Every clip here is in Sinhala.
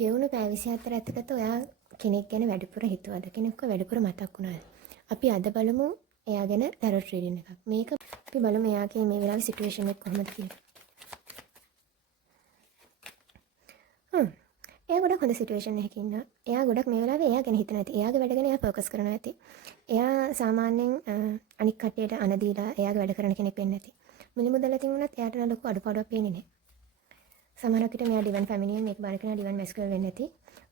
ගෙවුණු පැය 24 ඇතුළත ඔයා කෙනෙක් ගැන වැඩිපුර හිතුවද? කෙනෙක්ව වැඩිපුර මතක් වුණාද? අපි අද බලමු එයා ගැන ටැරොට් රීඩින් එකක්. මේක අපි බලමු එයාගේ මේ වෙලාවේ සිටුේෂන් එක කොහොමද කියලා. එයා ගොඩක් හොඳ සිටුේෂන් එකක ඉන්නවා. එයා ගොඩක් මේ වෙලාවේ එයා ගැන හිතනවා ඇති. එයාගේ වැඩ ගැන එයා ફોකස් කරනවා ඇති. එයා සාමාන්‍යයෙන් අනික් කට්ටියට අන දීලා එයාගේ වැඩ කරන කෙනෙක් වෙන්නේ නැති. මුලිමුදලකින් වුණත් එයාට නම් ලොකු අඩුපාඩුවක් පේන්නේ නැහැ. සමහරක් විට මෙයා ඩිවන් ෆැමිලියෙන් මේක බාර කරන ඩිවන් මැස්කියුලර් වෙන්නේ නැති.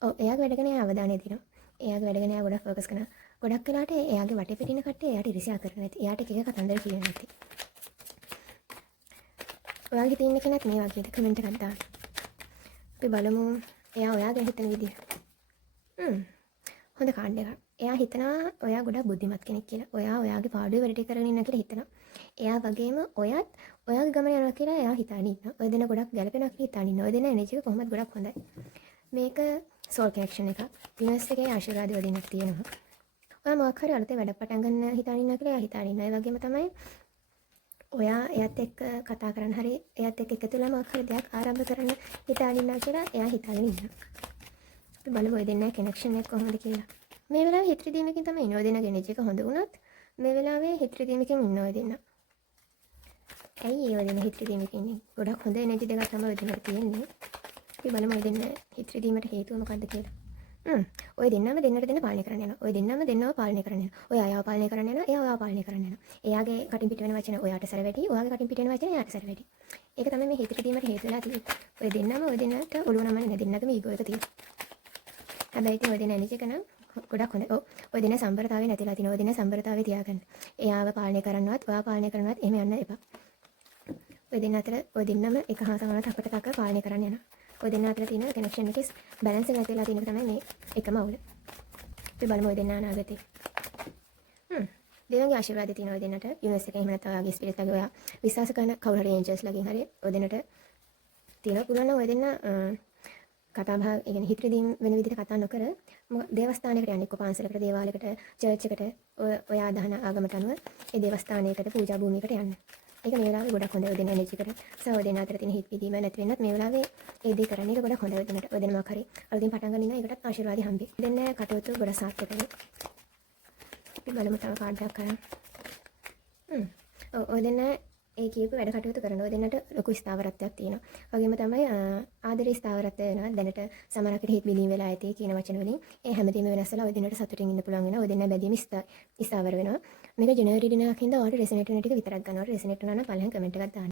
ඔව් එයාගේ වැඩ ගැන එයා අවධානය දෙනවා. එයාගේ වැඩ ගැන එයා ගොඩක් ફોකස් කරනවා. ගොඩක් වෙලාවට එයාගේ වටේ පිටින කට්ටිය එයාට ඉරිසියා කරන්නේ නැති. එයාට එක එක කතන්දර කියන්නේ නැති. ඔයාගේ තියෙන කෙනෙක් මේ වගේද කමෙන්ට් එකක් දාන්න. අපි බලමු එයා ඔයා ගැන හිතන විදිහ. හොඳ කාඩ් එකක්. එයා හිතනවා ඔයා ගොඩක් බුද්ධිමත් කෙනෙක් කියලා. ඔයා ඔයාගේ පාඩුවේ වැඩ ටික කරගෙන ඉන්න කියලා හිතනවා. එයා වගේම ඔයත් ඔයාගේ ගමන යනවා කියලා එයා හිතාගෙන ඉන්නවා. ඔය දෙන ගොඩක් ගැළපෙනවා කියලා හිතාගෙන ඉන්නවා. ඔය දෙන එනර්ජි එක කොහොමද ගොඩක් හොඳයි. මේක සෝල් කනෙක්ෂන් එකක්. යුනිවර්ස් එකේ ආශිර්වාද වදිනක් තියෙනවා. ඔයා මොකක් හරි අලුතෙන් වැඩක් පටන් ගන්න හිතාගෙන ඉන්නවා කියලා එයා හිතාගෙන ඉන්නවා. ඒ වගේම තමයි ඔයා එයාත් එක්ක කතා කරන්න හරි එයාත් එක්ක එකතු වෙලා මොකක් හරි දෙයක් ආරම්භ කරන්න හිතාගෙන ඉන්නවා කියලා එයා හිතාගෙන ඉන්නවා. අපි බලමු ඔය දෙන්නා කනෙක්ෂන් එක කොහොමද කියලා. මේ වෙලාවේ හිත රිදීමකින් තමයි ඉන්නේ. ඔය දෙන්නගේ එනර්ජි එක හොඳ වුණත් මේ වෙලාවේ හිත රිදීමකින් ඉන්න ඔය දෙන්නා. ඇයි ඒ දෙන්න හිත රිදීමකින් ඉන්නේ? ගොඩක් හොඳ එනර්ජි දෙකක් තමයි ඔය දෙන්නට තියෙන්නේ. අපි බලමු ඔය දෙන්න හිත රිදීමට හේතුව මොකක්ද කියලා. ඔය දෙන්නම දෙන්නට දෙන්න පාලනය කරන්න යනවා. ඔය දෙන්නම දෙන්නව පාලනය කරන්න යනවා. ඔය අයව පාලනය කරන්න යනවා. එයා ඔයාව පාලනය කරන්න යනවා. එයාගේ කටින් පිට වෙන වචන ඔයාට සැර වැඩි. ඔයාගේ කටින් පිට වෙන වචන එයාට සැර වැඩි. ඒක තමයි මේ හිත රිදීමට හේතු වෙලා තියෙන්නේ. ඔය දෙන්නම ඔය දෙන්නට ඔළුව නමන්නේ නැ දෙන්නගම ඊගෝ එක තියෙනවා. හැබැයි ඉතින් ඔය දෙන්න එනර්ජි එක නම් ගොඩක් හොඳයි. ඔව්. ඔය දෙන්න සම්බරතාවේ නැතිලා තිනවා. ඔය දෙන්න සම්බරතාවේ තියාගන්න. එයාව පාලනය කරන්නවත්, ඔයා පාලනය කරන්නවත් එහෙම යන්න එපා. ඔය දෙන්න අතර ඔය දෙන්නම එක හා සමාන තකට තක පාලනය කරන්න යනවා. ඔය දෙන්න අතර තියෙන කනෙක්ෂන් එකේ බැලන්ස් එක නැතිලා තියෙන එක තමයි මේ එකම අවුල. අපි බලමු ඔය දෙන්න අනාගතේ. දෙවියන්ගේ ආශිර්වාදය තියෙන ඔය දෙන්නට යුනිවර්ස් එකේ එහෙම නැත්නම් ඔයාගේ ස්පිරිට් එකේ ඔයා විශ්වාස කරන කවුරු හරි ඒන්ජල්ස් ලගෙන් හරි ඔය දෙන්නට තියෙනවා. පුළුවන් නම් ඔය දෙන්න කතා බහ ඒ කියන්නේ හිත රිදීම් වෙන විදිහට කතා නොකර දේවස්ථානයකට යන්න එක්ක පාන්සලකට දේවාලයකට චර්ච් එකට ඔය ආදාන ආගමට අනුව ඒ දේවස්ථානයකට පූජා භූමියකට යන්න. ඒක මේ වෙලාවේ ගොඩක් හොඳයි. ඔය දෙන එනර්ජි එකට සහ ඔය දෙන අතර තියෙන හිත රිදීම නැති වෙන්නත් මේ වෙලාවේ ඒ දේ කරන්න එක ගොඩක් හොඳයි. ඔය දෙන මොකක් හරි අලුතින් පටන් ගන්න ඉන්න ඒකටත් ආශිර්වාද හම්බෙයි. දෙන්න කටයුතු ගොඩක් සාර්ථකයි. අපි බලමු තව කාඩ් එකක් කරන්. ඔය දෙන්න ඒ කියපු වැඩ කටයුතු කරන ඔය දෙන්නට ලොකු ස්ථාවරත්වයක් තියෙනවා. වගේම තමයි ආදරේ ස්ථාවරත්වය වෙනවා. දැනට සමහරකට හිත විලීම් වෙලා ඇති කියන වචන වලින් ඒ හැමදේම වෙනස් වෙලා ඔය දෙන්නට සතුටින් ඉන්න පුළුවන් වෙනවා. ඔය දෙන්න බැදීම ස්ථාවර වෙනවා. මේක ජෙනරල් රීඩින් එකක් හින්දා ඔයාලට රෙසනේට් වෙන ටික විතරක් ගන්නවා. රෙසනේට් වුණා නම් පළවෙනි කමෙන්ට් එකක් දාන්න.